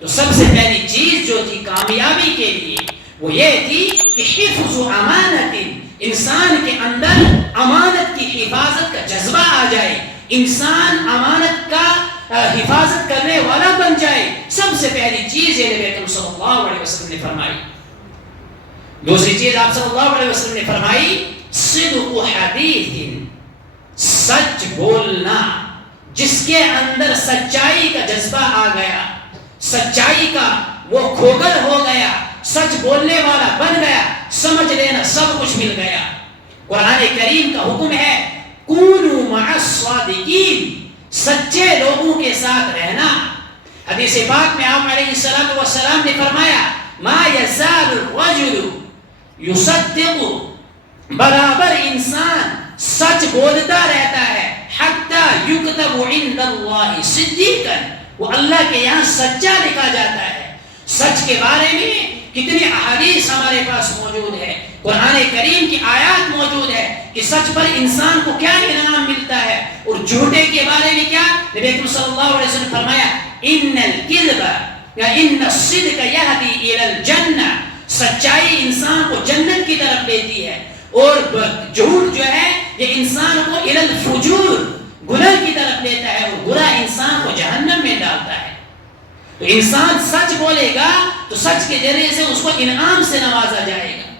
تو سب سے پہلی چیز جو تھی کامیابی کے لیے وہ یہ تھی کہ حفظ امانت، انسان کے اندر امانت کی حفاظت کا جذبہ آ جائے، انسان امانت کا حفاظت کرنے والا بن جائے۔ سب سے پہلی چیز یہ نبی اکرم صلی اللہ علیہ وسلم نے فرمائی۔ دوسری چیز آپ صلی اللہ علیہ وسلم نے فرمائی صدق حدیث، سچ بولنا۔ جس کے اندر سچائی کا جذبہ آ گیا، سچائی کا وہ کھوگر ہو گیا، سچ بولنے والا بن گیا، سمجھ لینا سب کچھ مل گیا۔ قرآن کریم کا حکم ہے کونوا مع الصادقین، سچے لوگوں کے ساتھ رہنا۔ حدیث پاک میں آپ علیہ السلام نے فرمایا ما یزال الرجل یصدق، برابر انسان سچ بولتا رہتا ہے حتی یکتب عند اللہ صدیقا، وہ اللہ کے یہاں سچا لکھا جاتا ہے۔ سچ کے بارے میں کتنی احادیث ہمارے پاس موجود ہے، قرآن کریم کی آیات موجود ہے کہ سچ پر انسان کو کیا انعام ملتا ہے، اور جھوٹے کے بارے میں کیا نبی اکرم صلی اللہ علیہ وسلم فرمایا ان الکذب یا ان الصدق یہدی الی الجنہ، سچائی انسان کو جنت کی طرف لیتی ہے، اور جھوٹ جو ہے یہ انسان کو الی الفجور، گناہ کی طرف لیتا ہے، اور گناہ انسان کو جہنم میں ڈالتا ہے۔ تو انسان سچ بولے گا تو سچ کے ذریعے سے اس کو انعام سے نوازا جائے گا،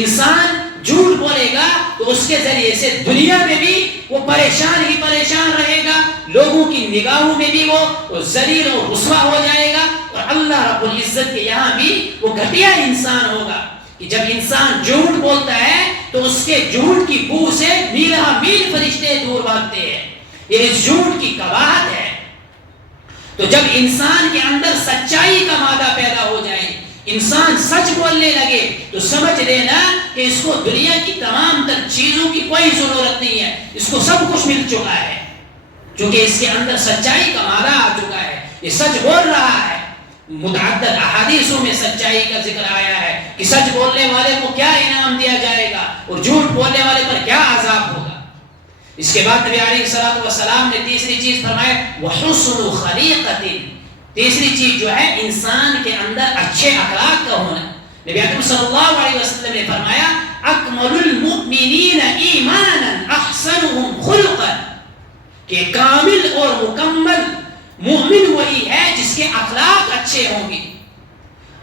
انسان جھوٹ بولے گا تو اس کے ذریعے سے دنیا میں بھی وہ پریشان ہی پریشان رہے گا، لوگوں کی نگاہوں میں بھی وہ ذلیل اور رسوا ہو جائے گا، اور اللہ رب العزت کے یہاں بھی وہ گھٹیا انسان ہوگا کہ جب انسان جھوٹ بولتا ہے تو اس کے جھوٹ کی بو سے میلہ میل فرشتے دور بھاگتے ہیں، یہ اس جھوٹ کی قباحت ہے۔ تو جب انسان کے اندر سچائی کا مادہ پیدا ہو جائے، انسان سچ بولنے لگے تو سمجھ لینا کہ اس کو دنیا کی تمام تر چیزوں کی کوئی ضرورت نہیں ہے، اس کو سب کچھ مل چکا ہے، کیونکہ اس کے اندر سچائی کا مادہ آ چکا ہے، یہ سچ بول رہا ہے۔ متعدد احادیثوں میں سچائی کا ذکر آیا ہے کہ سچ بولنے والے کو کیا انعام دیا جائے گا اور جھوٹ بولنے والے پر کیا عذاب ہوگا۔ اس کے بعد نبی علیہ السلام نے تیسری چیز فرمایا وحسن خلیقۃ، تیسری چیز جو ہے انسان کے اندر اچھے اخلاق کا ہونا۔ نبی اکرم صلی اللہ علیہ وسلم نے فرمایا اکمل المؤمنین ایمانا احسنهم خلقا، کہ کامل اور مکمل مومن وہی ہے جس کے اخلاق اچھے ہوں گے۔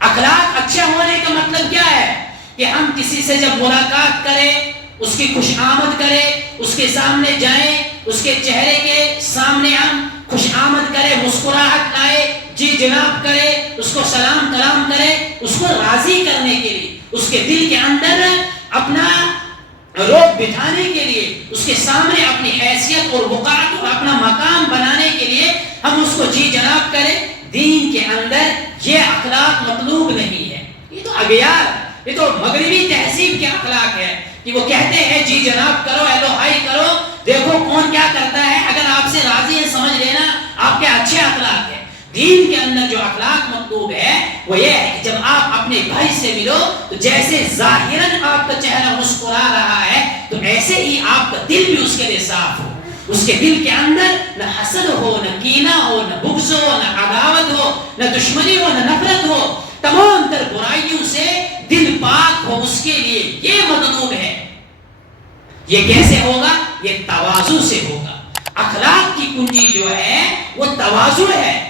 اخلاق اچھے ہونے کا مطلب کیا ہے کہ ہم کسی سے جب ملاقات کریں اس کی خوش آمد کریں، اس کے سامنے جائیں، اس کے چہرے کے سامنے ہم خوش آمد کریں، مسکراہٹ لائے، جی جناب کرے، اس کو سلام کلام کرے، اس کو راضی کرنے کے لیے، اس کے دل کے اندر اپنا روب بٹھانے کے لیے، اس کے سامنے اپنی حیثیت اور وقار اور اپنا مقام بنانے کے لیے ہم اس کو جی جناب کریں۔ دین کے اندر یہ اخلاق مطلوب نہیں ہے، یہ تو اغیار، یہ تو مغربی تہذیب کے اخلاق ہے کہ وہ کہتے ہیں جی جناب کرو، ہیلو ہائی کرو، دیکھو کون کیا کرتا ہے، اگر آپ سے راضی ہے سمجھ لینا آپ کے اچھے اخلاق ہیں۔ دین کے اندر جو اخلاق مطلوب ہے وہ یہ ہے کہ جب آپ اپنے بھائی سے ملو تو جیسے ظاہراً آپ کا چہرہ مسکرا رہا ہے تو ایسے ہی آپ کا دل بھی اس کے لیے صاف ہو، اس کے دل کے اندر نہ حسد ہو، نہ کینہ ہو، نہ بغض ہو، نہ عداوت ہو، نہ دشمنی ہو، نہ نفرت ہو، تمام تر برائیوں سے دل پاک ہو، اس کے لیے یہ مطلوب ہے۔ یہ کیسے ہوگا؟ یہ تواضع سے ہوگا۔ اخلاق کی کنجی جو ہے وہ تواضع ہے۔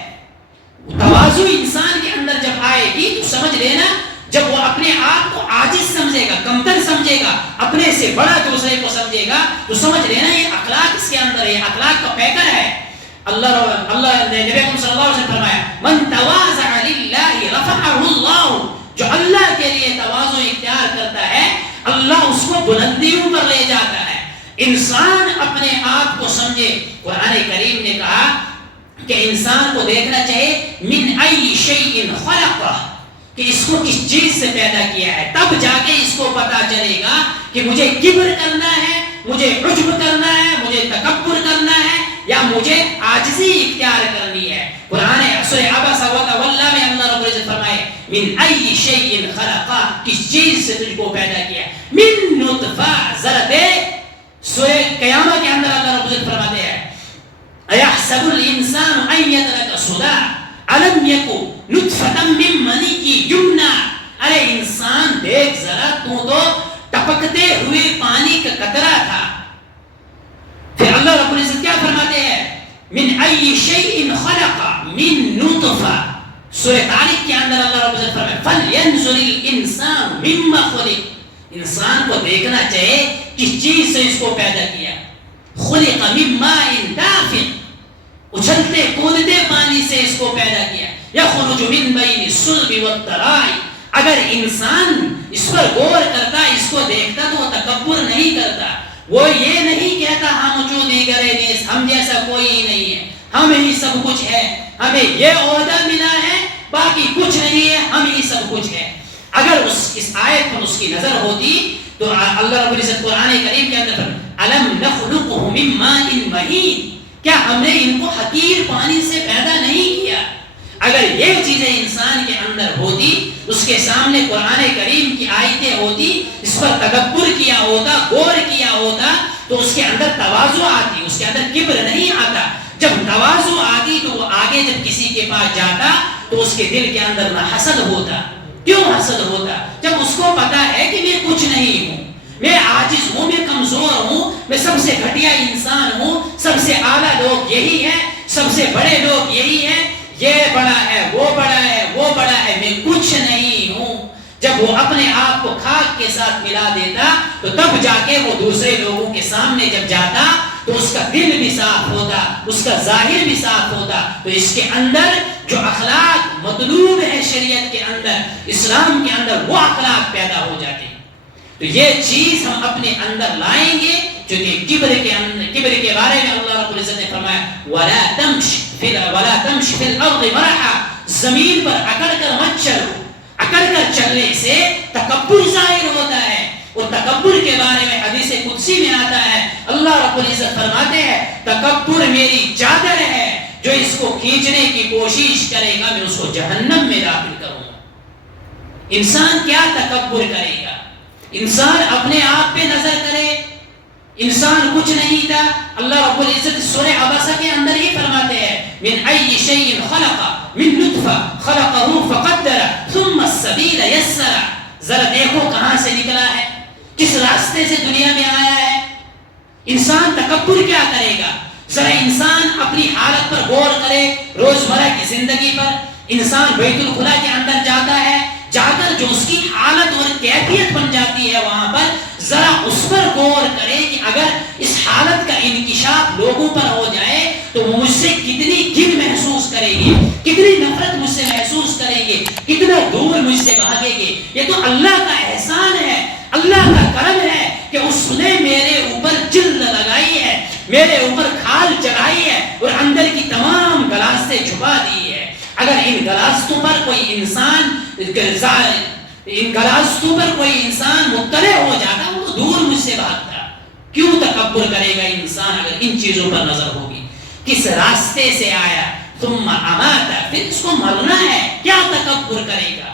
تواضع انسان کے اندر جب آئے گی تو سمجھ لینا جب وہ اپنے آپ کو عاجز سمجھے گا، کمتر سمجھے گا، اپنے سے بڑا دوسرے کو سمجھے گا تو سمجھ لینا یہ اخلاق اس کے اندر ہے، اخلاق کا پیکر ہے۔ اللہ نے نبی صلی اللہ علیہ وسلم فرمایا من تواضع للہ رفعہ اللہ، جو اللہ کے لیے تواضع اختیار کرتا ہے اللہ اس کو بلندیوں پر لے جاتا ہے۔ انسان اپنے آپ کو سمجھے، قرآن کریم نے کہا کہ انسان کو دیکھنا چاہیے من ای شیء خلقہ، کہ اس کو کس چیز سے پیدا کیا ہے، تب جا کے اس کو پتا چلے گا کہ مجھے کبر کرنا ہے، مجھے عجب کرنا ہے، مجھے تکبر کرنا ہے یا مجھے عاجزی اختیار کرنی ہے۔ قرآن سورہ عبس وتولی میں اللہ رب العزت فرمائے من ای شیء خلقہ، کس چیز سے تجھ کو پیدا کیا، من نطفہ، ذرا دے۔ سورہ قیامہ کے اندر اللہ رب العزت فرماتے ہیں ایحسب الانسان ان یترک سدى الم یکن نطفۃ من منی یمنا، ارے انسان دیکھ ذرا تو ٹپکتے ہوئے پانی کا قطرہ تھا. پھر اللہ رب العزت کیا فرماتے ہیں؟ من ای شیء خلق من نطفہ. سورہ طارق کے اندر اللہ رب العزت فرماتے فلینظر الانسان مما خلق. انسان کو دیکھنا چاہیے کس چیز سے اس کو پیدا کیا. خلق من ماء دافق، اچھلتے کودتے پانی سے اس کو پیدا کیا. یخرج من بین الصلب والترائب. اگر انسان اس پر غور کرتا، اس کو دیکھتا تو وہ تکبر نہیں کرتا. وہ یہ نہیں کہتا ہم جو دیگرے نیست، ہم جیسا کوئی ہی نہیں ہے، ہم ہی سب کچھ ہے، ہمیں یہ عہدہ ملا ہے باقی کچھ نہیں ہے، ہم ہی سب کچھ ہے. اگر اس آیت پر اس کی نظر ہوتی تو اللہ رب العزت قرآن کریم کے اندر الم نخلقہ من ماء مہین، کیا ہم نے ان کو حقیر پانی سے پیدا نہیں کیا؟ اگر یہ چیزیں انسان کے اندر ہوتی، اس کے سامنے قرآن کریم کی آیتیں ہوتی، اس پر تکبر کیا ہوتا، غور کیا ہوتا، تو اس کے اندر تواضع آتی، اس کے اندر کبر نہیں آتا. جب تواضع آتی تو وہ آگے جب کسی کے پاس جاتا تو اس کے دل کے اندر نہ حسد ہوتا. کیوں حسد ہوتا؟ جب اس کو پتا ہے کہ میں کچھ نہیں ہوں، میں عاجز ہوں، میں کمزور ہوں، میں سب سے گھٹیا انسان ہوں، سب سے اعلیٰ لوگ یہی ہے، سب سے بڑے لوگ یہی ہیں، یہ بڑا ہے، وہ بڑا ہے، وہ بڑا ہے، میں کچھ نہیں ہوں. جب وہ اپنے آپ کو خاک کے ساتھ ملا دیتا تو تب جا کے وہ دوسرے لوگوں کے سامنے جب جاتا تو اس کا دل بھی صاف ہوتا، اس کا ظاہر بھی صاف ہوتا. تو اس کے اندر جو اخلاق مطلوب ہے شریعت کے اندر، اسلام کے اندر، وہ اخلاق پیدا ہو جاتے ہیں. تو یہ چیز ہم اپنے اندر لائیں گے جو کہ کبر کے بارے میں اللہ رب العزت نے فرمایا وَلَا تَمْشِ فِي الْأَرْضِ مَرَحًا، زمین پر اکڑ کر مت چلو. اکڑ کر چلنے سے تکبر ظاہر ہوتا ہے. اور تکبر کے بارے میں حدیث قدسی میں آتا ہے، اللہ رب العزت فرماتے ہیں تکبر میری چادر ہے، جو اس کو کھینچنے کی کوشش کرے گا میں اس کو جہنم میں داخل کروں گا. انسان کیا تکبر کرے گا؟ انسان اپنے آپ پہ نظر کرے، انسان کچھ نہیں تھا. اللہ رب العزت سورہ عبسہ کے اندر ہی فرماتے ہیں من ای شیء خلق من نطفہ خلقہ فقدر ثم السبیل یسر. ذرا دیکھو کہاں سے نکلا ہے، کس راستے سے دنیا میں آیا ہے. انسان تکبر کیا کرے گا؟ ذرا انسان اپنی حالت پر غور کرے، روزمرہ کی زندگی پر. انسان بیت الخلا کے اندر جاتا ہے، جا کر جو اس کی حالت اور کیفیت بن جاتی ہے وہاں پر ذرا اس پر غور کرے کہ اگر اس حالت کا انکشاف لوگوں پر ہو جائے تو وہ مجھ سے کتنی گھن محسوس کریں گے، کتنی نفرت مجھ سے محسوس کریں گے، کتنا دور مجھ سے بھاگیں گے. یہ تو اللہ کا احسان ہے، اللہ کا کرم ہے کہ اس نے میرے اوپر جلد لگائی ہے، میرے اوپر کھال چڑھائی ہے اور اندر کی تمام گلاستیں چھپا دی ہے. اگر ان گلاستوں پر کوئی انسان مطلع ہو جاتا وہ دور مجھ سے بھاگتا. کیوں تکبر کرے گا انسان اگر ان چیزوں پر نظر ہوگی؟ کس راستے سے آیا ثم امات، پھر اس کو مرنا ہے. کیا تکبر کرے گا؟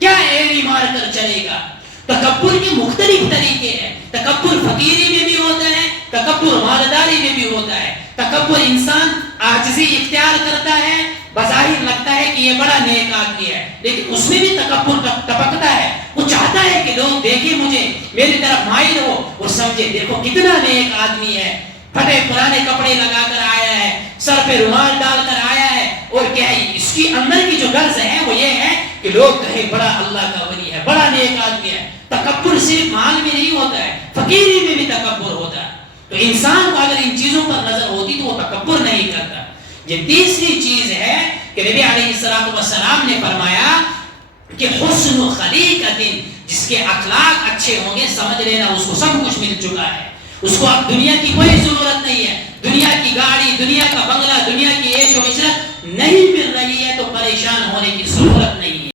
کیا ایڑی مار کر چلے گا؟ تکبر کے مختلف طریقے ہیں. تکبر فقیری میں بھی ہوتا ہے، تکبر مالداری میں بھی ہوتا ہے. تکبر انسان عاجزی اختیار کرتا ہے، بظاہر لگتا ہے کہ یہ بڑا نیک آدمی ہے، لیکن اس میں بھی تکبر ٹپکتا ہے. وہ چاہتا ہے کہ لوگ دیکھیں مجھے، میری طرف مائل ہو اور سمجھے دیکھو کتنا نیک آدمی ہے، پھٹے پرانے کپڑے لگا کر آیا ہے، سر پہ رومال ڈال کر آیا ہے، اور کیا ہے اس کی اندر کی جو غرض ہے وہ یہ ہے کہ لوگ کہیں بڑا اللہ کا ولی ہے، بڑا نیک آدمی ہے. تکبر صرف مال میں نہیں ہوتا ہے، فقیری میں بھی تکبر ہوتا ہے. تو انسان کو اگر ان چیزوں پر نظر ہوتی تو وہ تکبر نہیں کرتا. یہ تیسری چیز ہے کہ نبی علیہ السلام نے فرمایا کہ حسن خلیقۃ، جس کے اخلاق اچھے ہوں گے سمجھ لینا اس کو سب کچھ مل چکا ہے. اس کو اب دنیا کی کوئی ضرورت نہیں ہے. دنیا کی گاڑی، دنیا کا بنگلہ، دنیا کی عیش و عشرت نہیں مل رہی ہے تو پریشان ہونے کی ضرورت نہیں ہے.